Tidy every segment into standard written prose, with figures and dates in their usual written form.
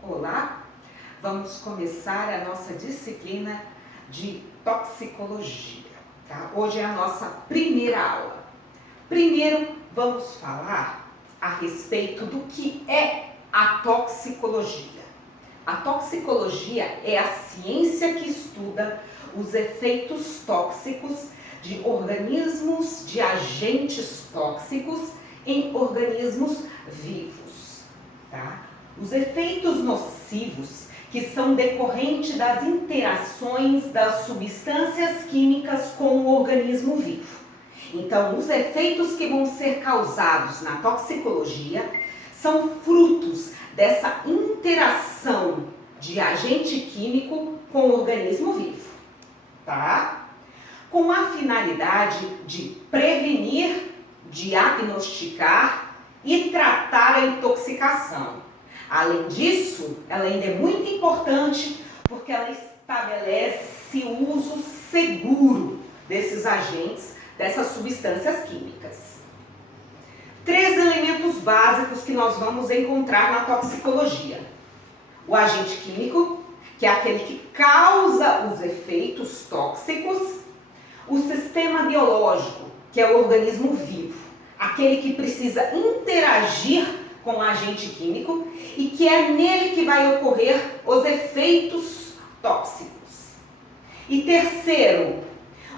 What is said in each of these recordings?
Olá, vamos começar a nossa disciplina de toxicologia, tá? Hoje é a nossa primeira aula. Primeiro, vamos falar a respeito do que é a toxicologia. A toxicologia é a ciência que estuda os efeitos tóxicos de organismos, de agentes tóxicos em organismos vivos, tá? Os efeitos nocivos que são decorrentes das interações das substâncias químicas com o organismo vivo. Então, os efeitos que vão ser causados na toxicologia são frutos dessa interação de agente químico com o organismo vivo, tá? Com a finalidade de prevenir, diagnosticar e tratar a intoxicação. Além disso, ela ainda é muito importante porque ela estabelece o uso seguro desses agentes, dessas substâncias químicas. 3 elementos básicos que nós vamos encontrar na toxicologia. O agente químico, que é aquele que causa os efeitos tóxicos. O sistema biológico, que é o organismo vivo, aquele que precisa interagir com o agente químico e que é nele que vai ocorrer os efeitos tóxicos. E terceiro,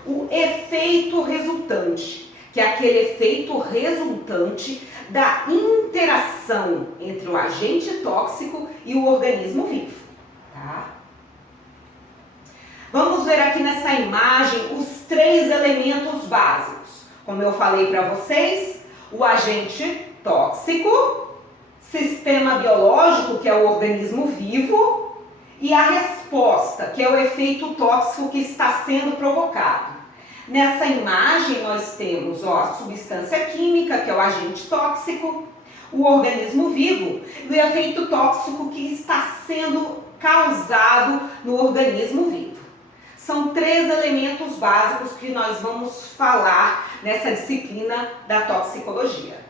o efeito resultante, que é aquele efeito resultante da interação entre o agente tóxico e o organismo vivo, tá? Vamos ver aqui nessa imagem os 3 elementos básicos. Como eu falei para vocês, o agente tóxico, sistema biológico, que é o organismo vivo, e a resposta, que é o efeito tóxico que está sendo provocado. Nessa imagem nós temos a substância química, que é o agente tóxico, o organismo vivo e o efeito tóxico que está sendo causado no organismo vivo. São 3 elementos básicos que nós vamos falar nessa disciplina da toxicologia.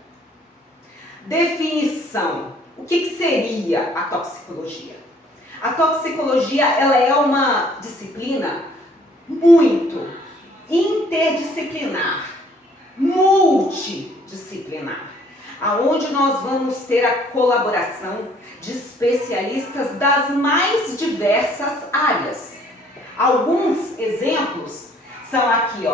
Definição. O que seria a toxicologia? A toxicologia ela é uma disciplina muito interdisciplinar, multidisciplinar, aonde nós vamos ter a colaboração de especialistas das mais diversas áreas. Alguns exemplos são aqui,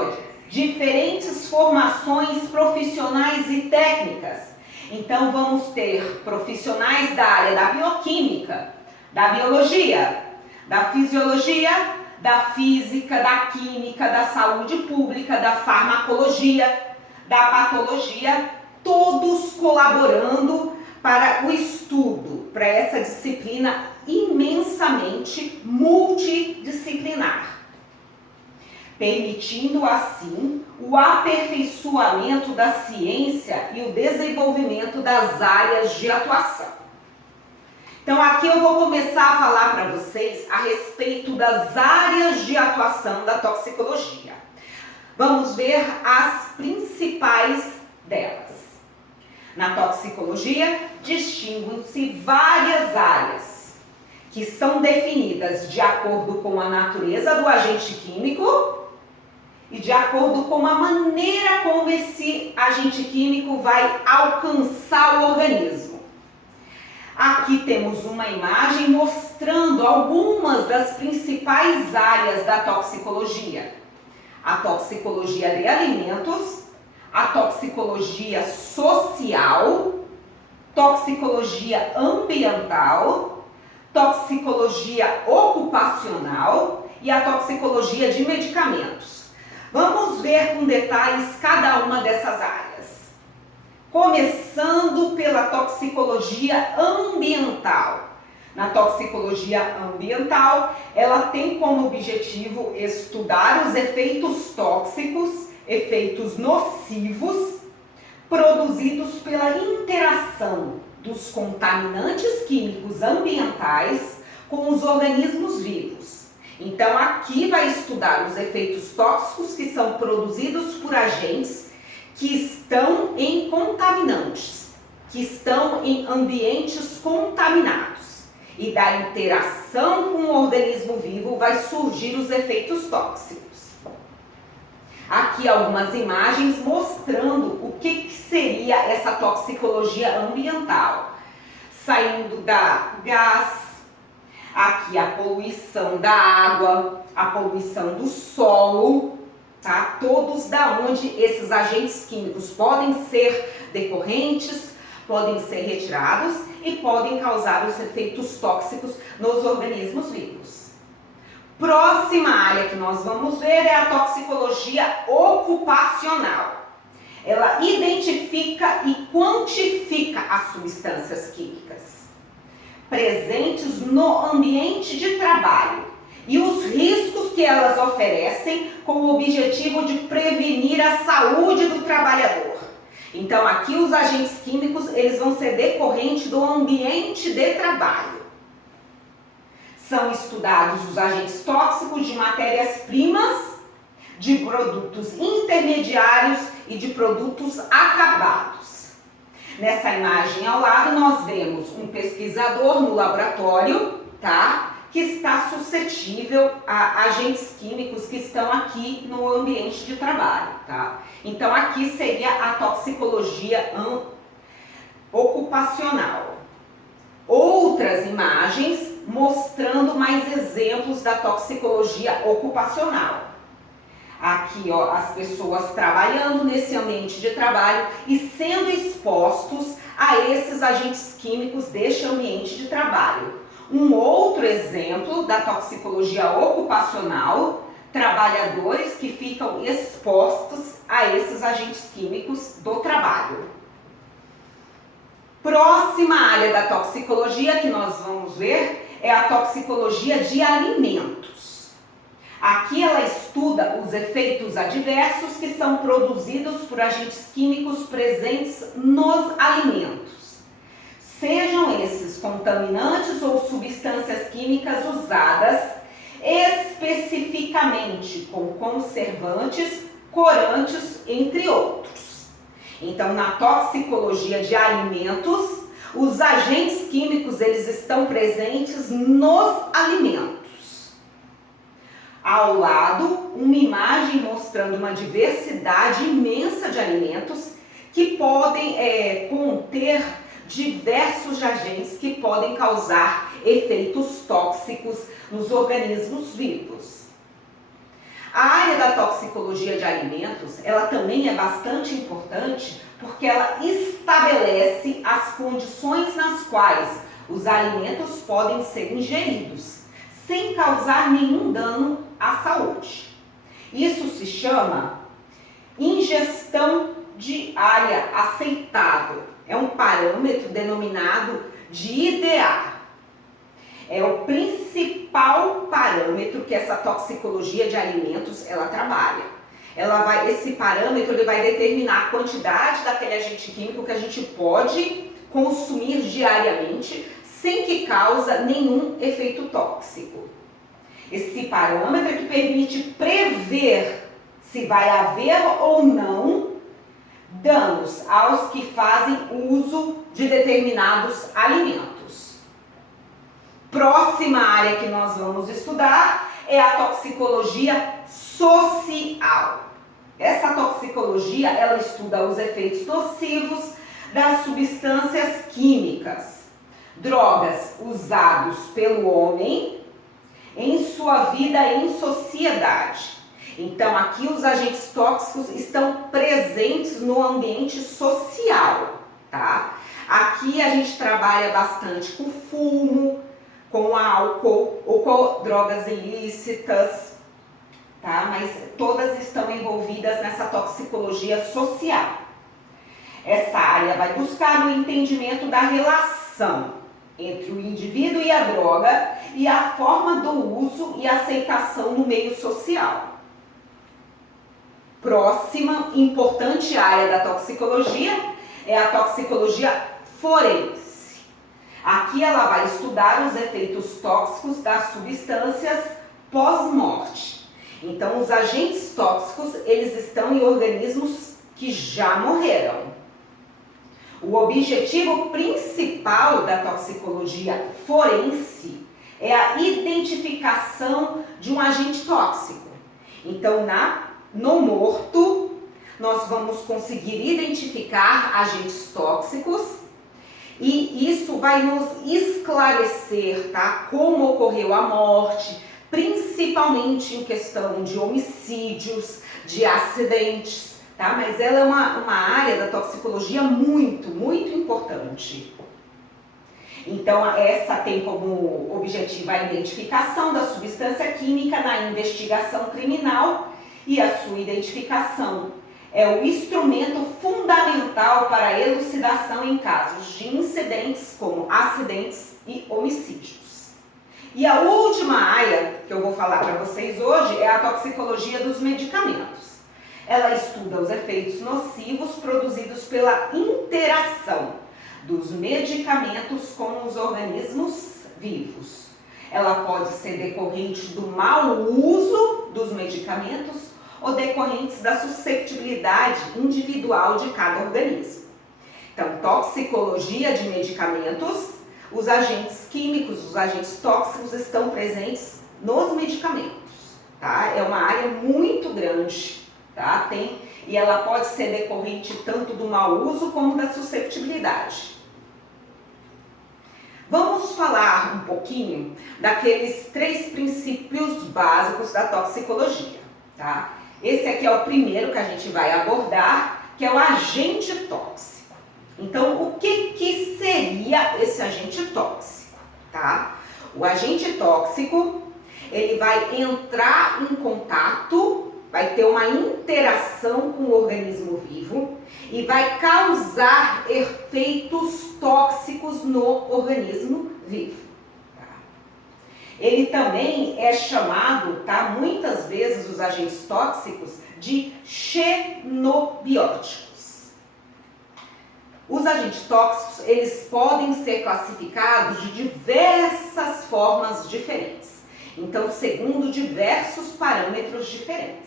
diferentes formações profissionais e técnicas. Então, vamos ter profissionais da área da bioquímica, da biologia, da fisiologia, da física, da química, da saúde pública, da farmacologia, da patologia, todos colaborando para o estudo, para essa disciplina imensamente multidisciplinar, permitindo assim o aperfeiçoamento da ciência e o desenvolvimento das áreas de atuação. Então aqui eu vou começar a falar para vocês a respeito das áreas de atuação da toxicologia. Vamos ver as principais delas. Na toxicologia distinguem-se várias áreas que são definidas de acordo com a natureza do agente químico e de acordo com a maneira como esse agente químico vai alcançar o organismo. Aqui temos uma imagem mostrando algumas das principais áreas da toxicologia. A toxicologia de alimentos, a toxicologia social, toxicologia ambiental, toxicologia ocupacional e a toxicologia de medicamentos. Vamos ver com detalhes cada uma dessas áreas. Começando pela toxicologia ambiental. Na toxicologia ambiental, ela tem como objetivo estudar os efeitos tóxicos, efeitos nocivos, produzidos pela interação dos contaminantes químicos ambientais com os organismos vivos. Então, aqui vai estudar os efeitos tóxicos que são produzidos por agentes que estão em contaminantes, que estão em ambientes contaminados. E da interação com o organismo vivo vai surgir os efeitos tóxicos. Aqui algumas imagens mostrando o que seria essa toxicologia ambiental. Saindo da gás, aqui a poluição da água, a poluição do solo, tá? Todos da onde esses agentes químicos podem ser decorrentes, podem ser retirados e podem causar os efeitos tóxicos nos organismos vivos. Próxima área que nós vamos ver é a toxicologia ocupacional. Ela identifica e quantifica as substâncias químicas presentes no ambiente de trabalho e os riscos que elas oferecem com o objetivo de prevenir a saúde do trabalhador. Então aqui os agentes químicos eles vão ser decorrentes do ambiente de trabalho. São estudados os agentes tóxicos de matérias-primas, de produtos intermediários e de produtos acabados. Nessa imagem ao lado nós vemos um pesquisador no laboratório, tá? Que está suscetível a agentes químicos que estão aqui no ambiente de trabalho, tá? Então aqui seria a toxicologia ocupacional. Outras imagens mostrando mais exemplos da toxicologia ocupacional. Aqui, ó, as pessoas trabalhando nesse ambiente de trabalho e sendo expostos a esses agentes químicos deste ambiente de trabalho. Um outro exemplo da toxicologia ocupacional, trabalhadores que ficam expostos a esses agentes químicos do trabalho. Próxima área da toxicologia que nós vamos ver é a toxicologia de alimentos. Aqui ela estuda os efeitos adversos que são produzidos por agentes químicos presentes nos alimentos. Sejam esses contaminantes ou substâncias químicas usadas especificamente com conservantes, corantes, entre outros. Então, na toxicologia de alimentos, os agentes químicos eles estão presentes nos alimentos. Ao lado, uma imagem mostrando uma diversidade imensa de alimentos que podem conter diversos agentes que podem causar efeitos tóxicos nos organismos vivos. A área da toxicologia de alimentos, ela também é bastante importante porque ela estabelece as condições nas quais os alimentos podem ser ingeridos, sem causar nenhum dano à saúde. Isso se chama ingestão diária aceitável. É um parâmetro denominado de IDA. É o principal parâmetro que essa toxicologia de alimentos ela trabalha. Esse parâmetro ele vai determinar a quantidade daquele agente químico que a gente pode consumir diariamente sem que cause nenhum efeito tóxico. Esse parâmetro é que permite prever se vai haver ou não danos aos que fazem uso de determinados alimentos. Próxima área que nós vamos estudar é a toxicologia social. Essa toxicologia, ela estuda os efeitos nocivos das substâncias químicas, drogas usados pelo homem em sua vida em sociedade. Então, aqui os agentes tóxicos estão presentes no ambiente social, tá? Aqui a gente trabalha bastante com fumo, com álcool ou com drogas ilícitas, tá? Mas todas estão envolvidas nessa toxicologia social. Essa área vai buscar o entendimento da relação entre o indivíduo e a droga e a forma do uso e aceitação no meio social. Próxima importante área da toxicologia é a toxicologia forense. Aqui ela vai estudar os efeitos tóxicos das substâncias pós-morte. Então, os agentes tóxicos, eles estão em organismos que já morreram. O objetivo principal da toxicologia forense é a identificação de um agente tóxico. Então, no morto, nós vamos conseguir identificar agentes tóxicos e isso vai nos esclarecer, tá? Como ocorreu a morte, principalmente em questão de homicídios, de acidentes, tá? Mas ela é uma área da toxicologia muito, muito importante. Então, essa tem como objetivo a identificação da substância química na investigação criminal e a sua identificação é o instrumento fundamental para a elucidação em casos de incidentes como acidentes e homicídios. E a última área que eu vou falar para vocês hoje é a toxicologia dos medicamentos. Ela estuda os efeitos nocivos produzidos pela interação dos medicamentos com os organismos vivos. Ela pode ser decorrente do mau uso dos medicamentos ou decorrentes da susceptibilidade individual de cada organismo. Então, toxicologia de medicamentos, os agentes químicos, os agentes tóxicos estão presentes nos medicamentos, tá? É uma área muito grande, tá? E ela pode ser decorrente tanto do mau uso como da susceptibilidade. Vamos falar um pouquinho daqueles 3 princípios básicos da toxicologia, tá? Esse aqui é o primeiro que a gente vai abordar, que é o agente tóxico. Então, o que seria esse agente tóxico, tá? O agente tóxico, ele vai entrar em contato, vai ter uma interação com o organismo vivo e vai causar efeitos tóxicos no organismo vivo. Tá? Ele também é chamado, tá, muitas vezes, os agentes tóxicos de xenobióticos. Os agentes tóxicos, eles podem ser classificados de diversas formas diferentes. Então, segundo diversos parâmetros diferentes.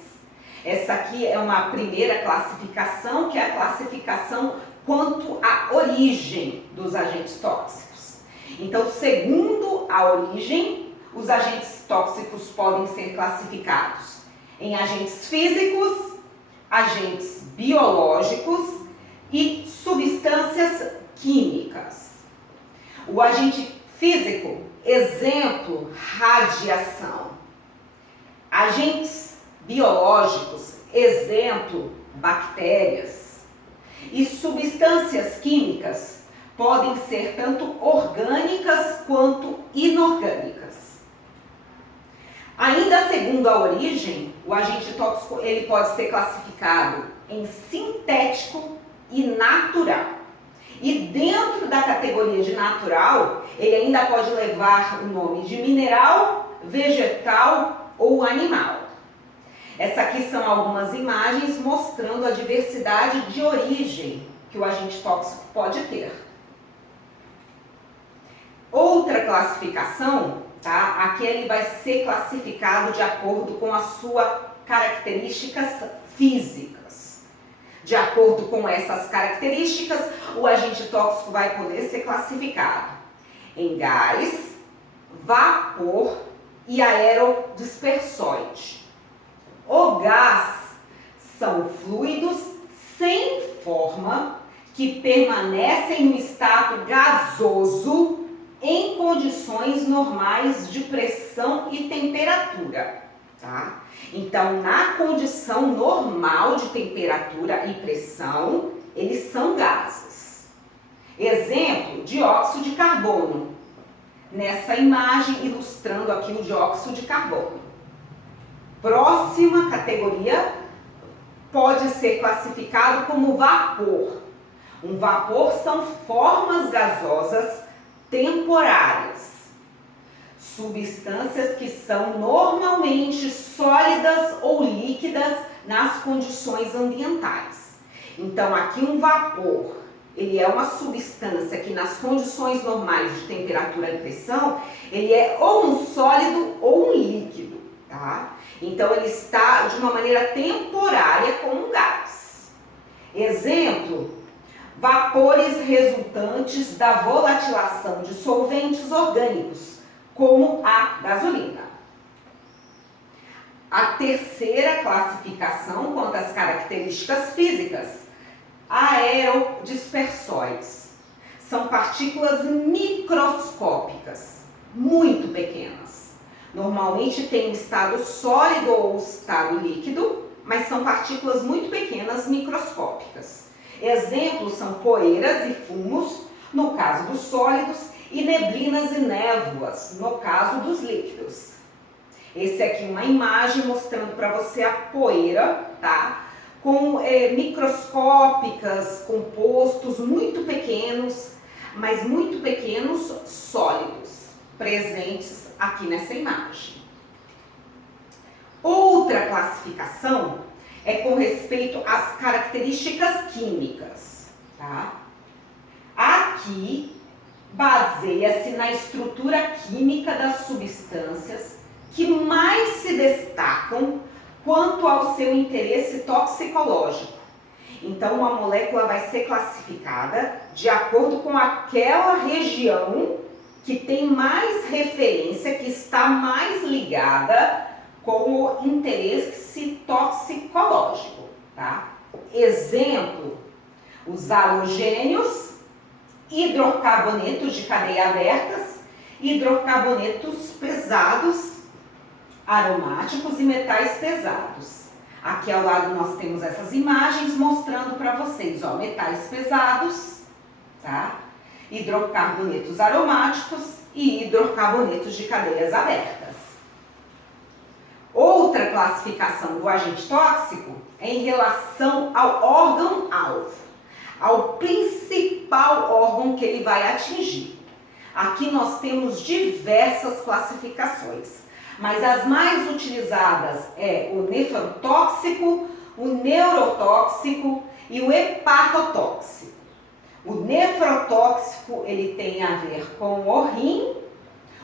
Essa aqui é uma primeira classificação, que é a classificação quanto à origem dos agentes tóxicos. Então, segundo a origem, os agentes tóxicos podem ser classificados em agentes físicos, agentes biológicos e substâncias químicas. O agente físico, exemplo, radiação. Agentes biológicos, exemplo, bactérias. E substâncias químicas podem ser tanto orgânicas quanto inorgânicas. Ainda segundo a origem, o agente tóxico ele pode ser classificado em sintético e natural. E dentro da categoria de natural, ele ainda pode levar o nome de mineral, vegetal ou animal. Essas aqui são algumas imagens mostrando a diversidade de origem que o agente tóxico pode ter. Outra classificação, tá? Aqui ele vai ser classificado de acordo com as suas características físicas. De acordo com essas características, o agente tóxico vai poder ser classificado em gás, vapor e aerodispersóide. O gás são fluidos sem forma que permanecem no estado gasoso em condições normais de pressão e temperatura, tá? Então, na condição normal de temperatura e pressão, eles são gases. Exemplo, dióxido de carbono. Nessa imagem, ilustrando aqui o dióxido de carbono. Próxima categoria pode ser classificado como vapor. Um vapor são formas gasosas temporárias, substâncias que são normalmente sólidas ou líquidas nas condições ambientais. Então, aqui um vapor, ele é uma substância que nas condições normais de temperatura e pressão, ele é ou um sólido ou um líquido, tá? Então, ele está de uma maneira temporária como um gás. Exemplo, vapores resultantes da volatilação de solventes orgânicos, como a gasolina. A terceira classificação quanto às características físicas, aerodispersóides. São partículas microscópicas, muito pequenas. Normalmente tem estado sólido ou estado líquido, mas são partículas muito pequenas, microscópicas. Exemplos são poeiras e fumos, no caso dos sólidos, e neblinas e névoas, no caso dos líquidos. Esse aqui é uma imagem mostrando para você a poeira, tá? Com microscópicas, compostos muito pequenos, mas muito pequenos sólidos, presentes aqui nessa imagem. Outra classificação é com respeito às características químicas, tá? Aqui baseia-se na estrutura química das substâncias que mais se destacam quanto ao seu interesse toxicológico. Então, uma molécula vai ser classificada de acordo com aquela região que tem mais referência, que está mais ligada com o interesse toxicológico, tá? Exemplo, os halogênios, hidrocarbonetos de cadeia abertas, hidrocarbonetos pesados, aromáticos e metais pesados. Aqui ao lado nós temos essas imagens mostrando para vocês, ó, metais pesados, tá? Hidrocarbonetos aromáticos e hidrocarbonetos de cadeias abertas. Outra classificação do agente tóxico é em relação ao órgão-alvo, ao principal órgão que ele vai atingir. Aqui nós temos diversas classificações, mas as mais utilizadas é o nefrotóxico, o neurotóxico e o hepatotóxico. O nefrotóxico, ele tem a ver com o rim,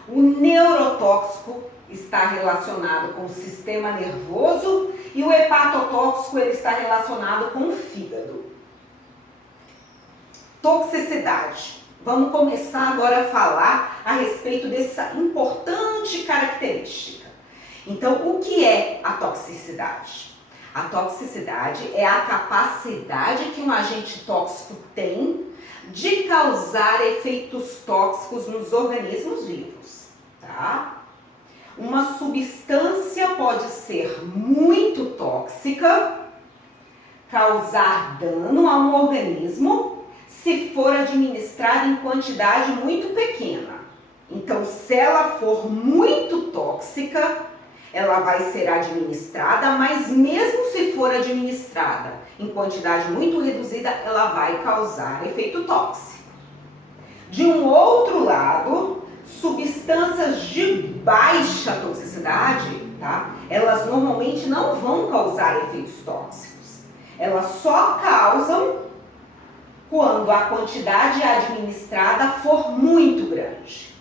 o neurotóxico está relacionado com o sistema nervoso e o hepatotóxico, ele está relacionado com o fígado. Toxicidade. Vamos começar agora a falar a respeito dessa importante característica. Então, o que é a toxicidade? A toxicidade é a capacidade que um agente tóxico tem de causar efeitos tóxicos nos organismos vivos, tá? Uma substância pode ser muito tóxica, causar dano a um organismo, se for administrada em quantidade muito pequena. Então, se ela for muito tóxica, ela vai ser administrada, mas mesmo se for administrada em quantidade muito reduzida, ela vai causar efeito tóxico. De um outro lado, substâncias de baixa toxicidade, tá? Elas normalmente não vão causar efeitos tóxicos. Elas só causam quando a quantidade administrada for muito grande.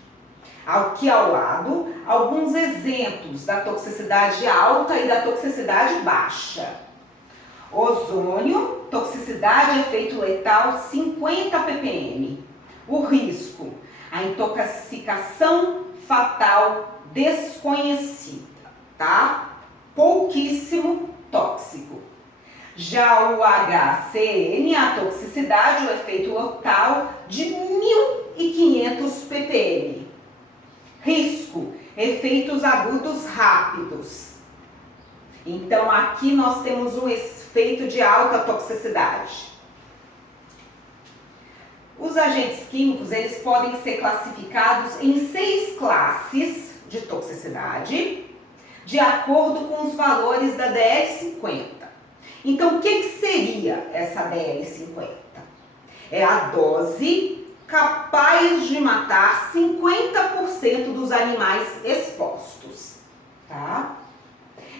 Aqui ao lado, alguns exemplos da toxicidade alta e da toxicidade baixa. Ozônio, toxicidade, efeito letal 50 ppm. O risco, a intoxicação fatal desconhecida, tá? Pouquíssimo tóxico. Já o HCN, a toxicidade, o efeito letal de 1.500 ppm. Risco, efeitos agudos rápidos. Então, aqui nós temos um efeito de alta toxicidade. Os agentes químicos, eles podem ser classificados em 6 classes de toxicidade, de acordo com os valores da DL50. Então, o que seria essa DL50? É a dose capaz de matar 50% dos animais expostos, tá?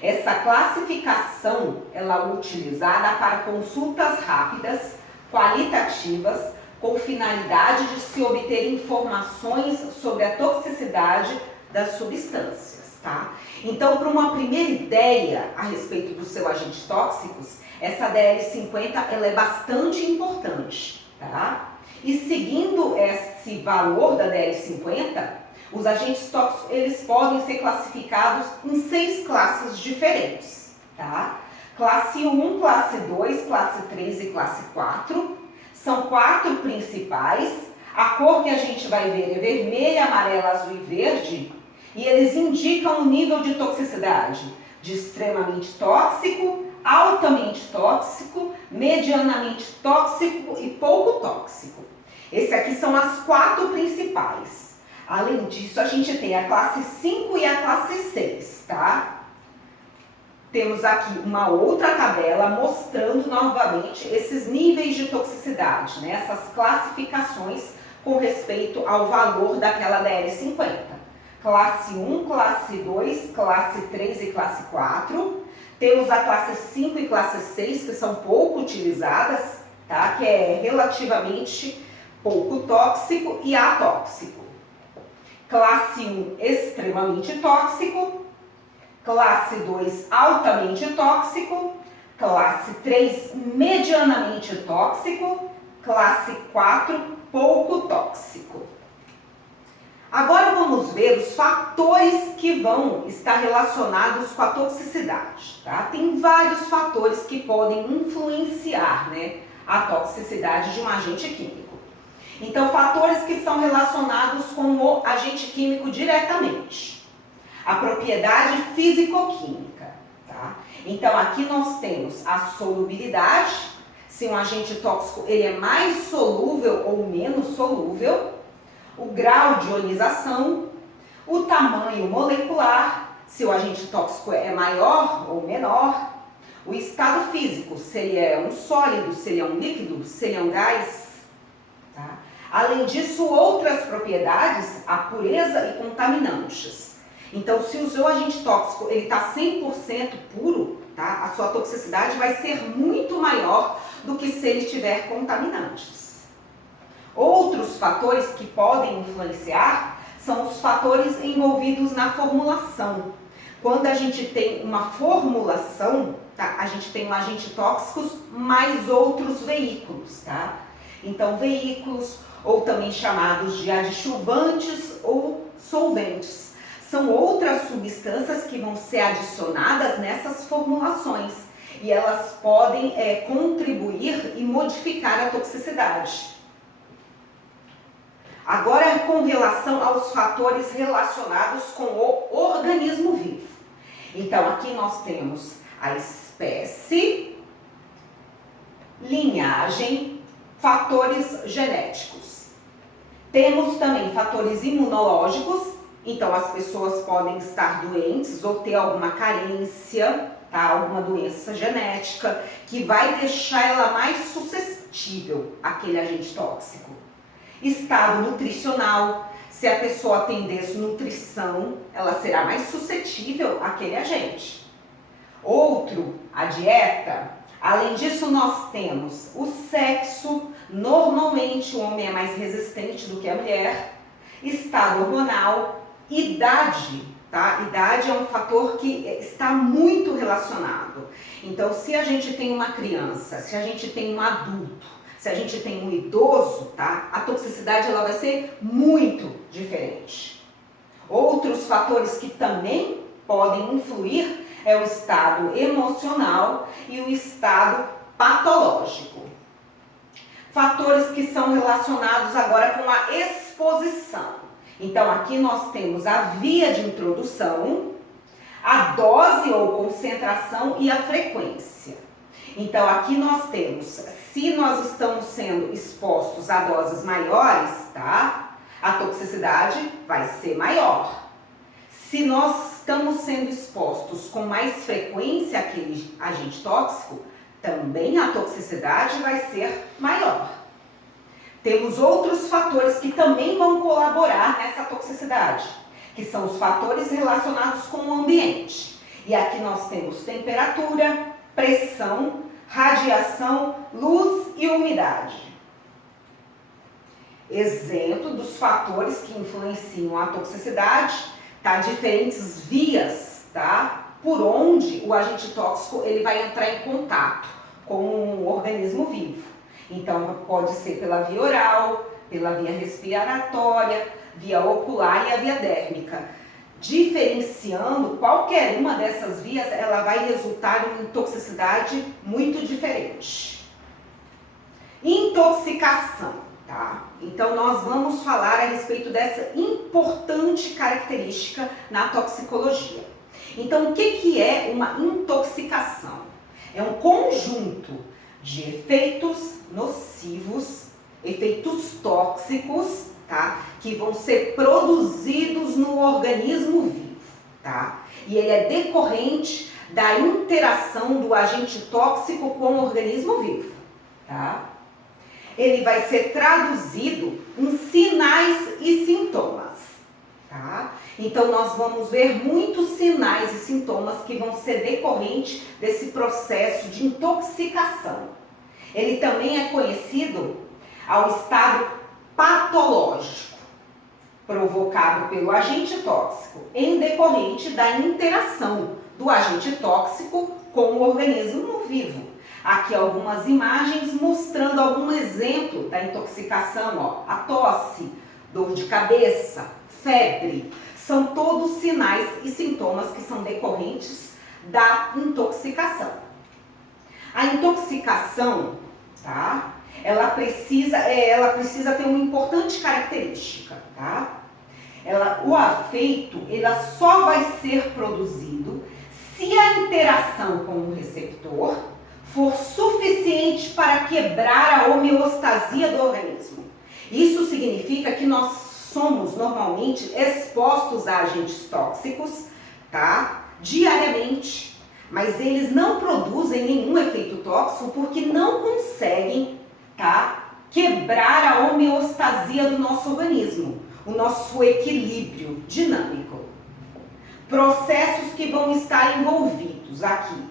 Essa classificação, ela é utilizada para consultas rápidas, qualitativas, com finalidade de se obter informações sobre a toxicidade das substâncias, tá? Então, para uma primeira ideia a respeito dos seus agentes tóxicos, essa DL50 ela é bastante importante. tá? E seguindo esse valor da DL50, os agentes tóxicos, eles podem ser classificados em 6 classes diferentes, tá? Classe 1, classe 2, classe 3 e classe 4. São 4 principais. A cor que a gente vai ver é vermelha, amarela, azul e verde. E eles indicam o nível de toxicidade de extremamente tóxico, altamente tóxico, medianamente tóxico e pouco tóxico. Esses aqui são as 4 principais. Além disso, a gente tem a classe 5 e a classe 6, tá? Temos aqui uma outra tabela mostrando novamente esses níveis de toxicidade, né? Essas classificações com respeito ao valor daquela DL50. Classe 1, classe 2, classe 3 e classe 4. Temos a classe 5 e classe 6, que são pouco utilizadas, tá? Que é relativamente pouco tóxico e atóxico. Classe 1, extremamente tóxico. Classe 2, altamente tóxico. Classe 3, medianamente tóxico. Classe 4, pouco tóxico. Agora vamos ver os fatores que vão estar relacionados com a toxicidade, tá? Tem vários fatores que podem influenciar, né, a toxicidade de um agente químico. Então, fatores que são relacionados com o agente químico diretamente. A propriedade físico-química, tá? Então, aqui nós temos a solubilidade, se um agente tóxico ele é mais solúvel ou menos solúvel, o grau de ionização, o tamanho molecular, se o agente tóxico é maior ou menor, o estado físico, se ele é um sólido, se ele é um líquido, se ele é um gás, tá? Além disso, outras propriedades, a pureza e contaminantes. Então, se o seu agente tóxico ele está 100% puro, tá? A sua toxicidade vai ser muito maior do que se ele tiver contaminantes. Outros fatores que podem influenciar são os fatores envolvidos na formulação. Quando a gente tem uma formulação, tá? A gente tem um agente tóxico mais outros veículos, tá? Então, veículos, ou também chamados de adjuvantes ou solventes, são outras substâncias que vão ser adicionadas nessas formulações e elas podem contribuir e modificar a toxicidade. Agora, com relação aos fatores relacionados com o organismo vivo. Então, aqui nós temos a espécie, linhagem, fatores genéticos. Temos também fatores imunológicos, então as pessoas podem estar doentes ou ter alguma carência, tá? Alguma doença genética, que vai deixar ela mais suscetível àquele agente tóxico. Estado nutricional, se a pessoa tem desnutrição, ela será mais suscetível àquele agente. Outro, a dieta. Além disso, nós temos o sexo, normalmente o homem é mais resistente do que a mulher. Estado hormonal, idade, tá? Idade é um fator que está muito relacionado. Então, se a gente tem uma criança, se a gente tem um adulto, se a gente tem um idoso, tá? A toxicidade ela vai ser muito diferente. Outros fatores que também podem influir é o estado emocional e o estado patológico. Fatores que são relacionados agora com a exposição. Então, aqui nós temos a via de introdução, a dose ou concentração e a frequência. Então, aqui nós temos, se nós estamos sendo expostos a doses maiores, tá? A toxicidade vai ser maior. Se nós estamos sendo expostos com mais frequência àquele agente tóxico, também a toxicidade vai ser maior. Temos outros fatores que também vão colaborar nessa toxicidade, que são os fatores relacionados com o ambiente. E aqui nós temos temperatura, pressão, radiação, luz e umidade. Exemplo dos fatores que influenciam a toxicidade, tá? Diferentes vias, tá? Por onde o agente tóxico ele vai entrar em contato com o organismo vivo. Então, pode ser pela via oral, pela via respiratória, via ocular e a via dérmica. Diferenciando qualquer uma dessas vias, ela vai resultar em uma toxicidade muito diferente. Intoxicação, tá? Então, nós vamos falar a respeito dessa importante característica na toxicologia. Então, o que é uma intoxicação? É um conjunto de efeitos nocivos, efeitos tóxicos, tá? Que vão ser produzidos no organismo vivo, tá? E ele é decorrente da interação do agente tóxico com o organismo vivo, tá? Ele vai ser traduzido em sinais e sintomas, tá? Então, nós vamos ver muitos sinais e sintomas que vão ser decorrentes desse processo de intoxicação. Ele também é conhecido ao estado patológico, provocado pelo agente tóxico, em decorrente da interação do agente tóxico com o organismo vivo. Aqui algumas imagens mostrando algum exemplo da intoxicação, ó, a tosse, dor de cabeça, febre, são todos sinais e sintomas que são decorrentes da intoxicação. A intoxicação, tá? Ela precisa ter uma importante característica, tá? O efeito, ela só vai ser produzido se a interação com o receptor for suficiente para quebrar a homeostasia do organismo. Isso significa que nós somos normalmente expostos a agentes tóxicos, tá? Diariamente, mas eles não produzem nenhum efeito tóxico porque não conseguem, tá, quebrar a homeostasia do nosso organismo, o nosso equilíbrio dinâmico. Processos que vão estar envolvidos aqui,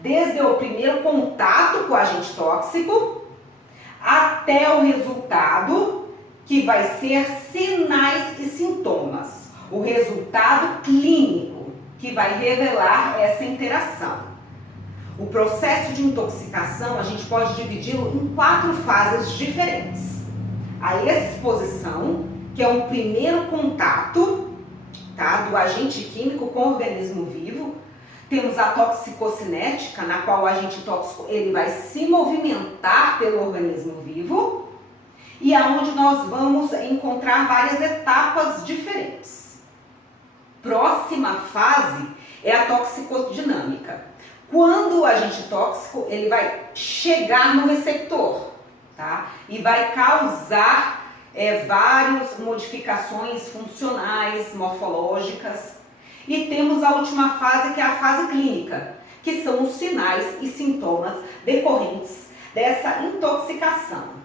desde o primeiro contato com o agente tóxico até o resultado, que vai ser sinais e sintomas, o resultado clínico que vai revelar essa interação. O processo de intoxicação a gente pode dividi-lo em 4 fases diferentes. A exposição, que é o primeiro contato, tá, do agente químico com o organismo vivo. Temos a toxicocinética, na qual o agente tóxico ele vai se movimentar pelo organismo vivo e aonde nós vamos encontrar várias etapas diferentes. Próxima fase é a toxicodinâmica. Quando o agente tóxico ele vai chegar no receptor, tá? E vai causar várias modificações funcionais, morfológicas. E temos a última fase, que é a fase clínica, que são os sinais e sintomas decorrentes dessa intoxicação.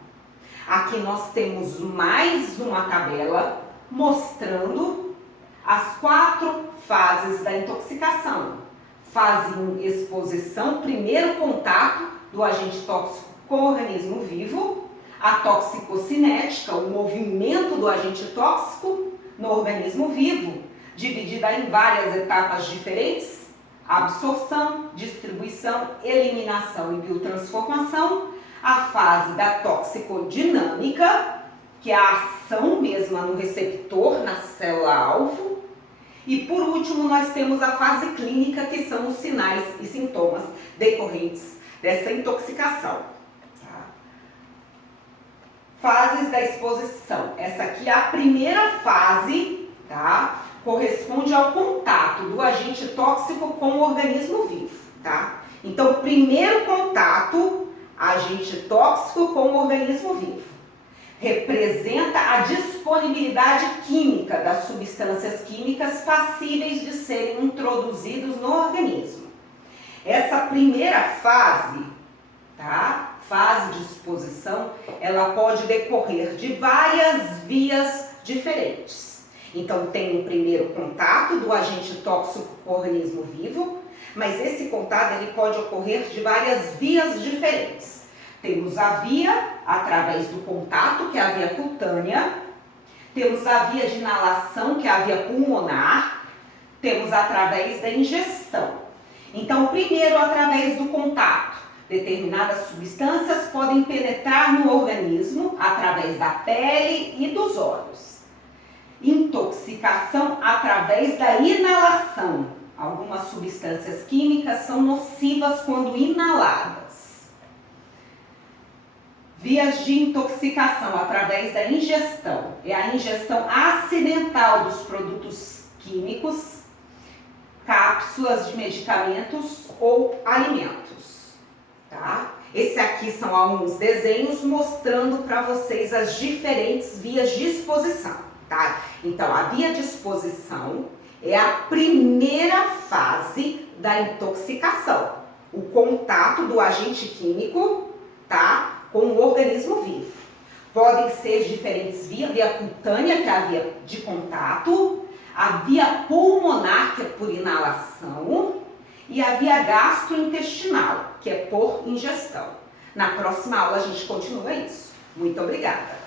Aqui nós temos mais uma tabela mostrando as 4 fases da intoxicação. Fase 1, exposição, primeiro contato do agente tóxico com o organismo vivo. A toxicocinética, o movimento do agente tóxico no organismo vivo, dividida em várias etapas diferentes: absorção, distribuição, eliminação e biotransformação. A fase da toxicodinâmica, que é a ação mesma no receptor, na célula-alvo. E por último, nós temos a fase clínica, que são os sinais e sintomas decorrentes dessa intoxicação. Tá? Fases da exposição. Essa aqui é a primeira fase, tá? Corresponde ao contato do agente tóxico com o organismo vivo, tá? Então, primeiro contato, agente tóxico com o organismo vivo, representa a disponibilidade química das substâncias químicas passíveis de serem introduzidos no organismo. Essa primeira fase, tá? Fase de exposição, ela pode decorrer de várias vias diferentes. Então, tem o primeiro contato do agente tóxico com o organismo vivo, mas esse contato ele pode ocorrer de várias vias diferentes. Temos a via através do contato, que é a via cutânea. Temos a via de inalação, que é a via pulmonar. Temos através da ingestão. Então, primeiro através do contato. Determinadas substâncias podem penetrar no organismo através da pele e dos olhos. Intoxicação através da inalação. Algumas substâncias químicas são nocivas quando inaladas. Vias de intoxicação através da ingestão. É a ingestão acidental dos produtos químicos, cápsulas de medicamentos ou alimentos. Tá? Esse aqui são alguns desenhos mostrando para vocês as diferentes vias de exposição. Tá? Então, a via de exposição é a primeira fase da intoxicação. O contato do agente químico, tá, com o organismo vivo. Podem ser diferentes vias, a via cutânea, que é a via de contato, a via pulmonar, que é por inalação, e a via gastrointestinal, que é por ingestão. Na próxima aula a gente continua isso. Muito obrigada!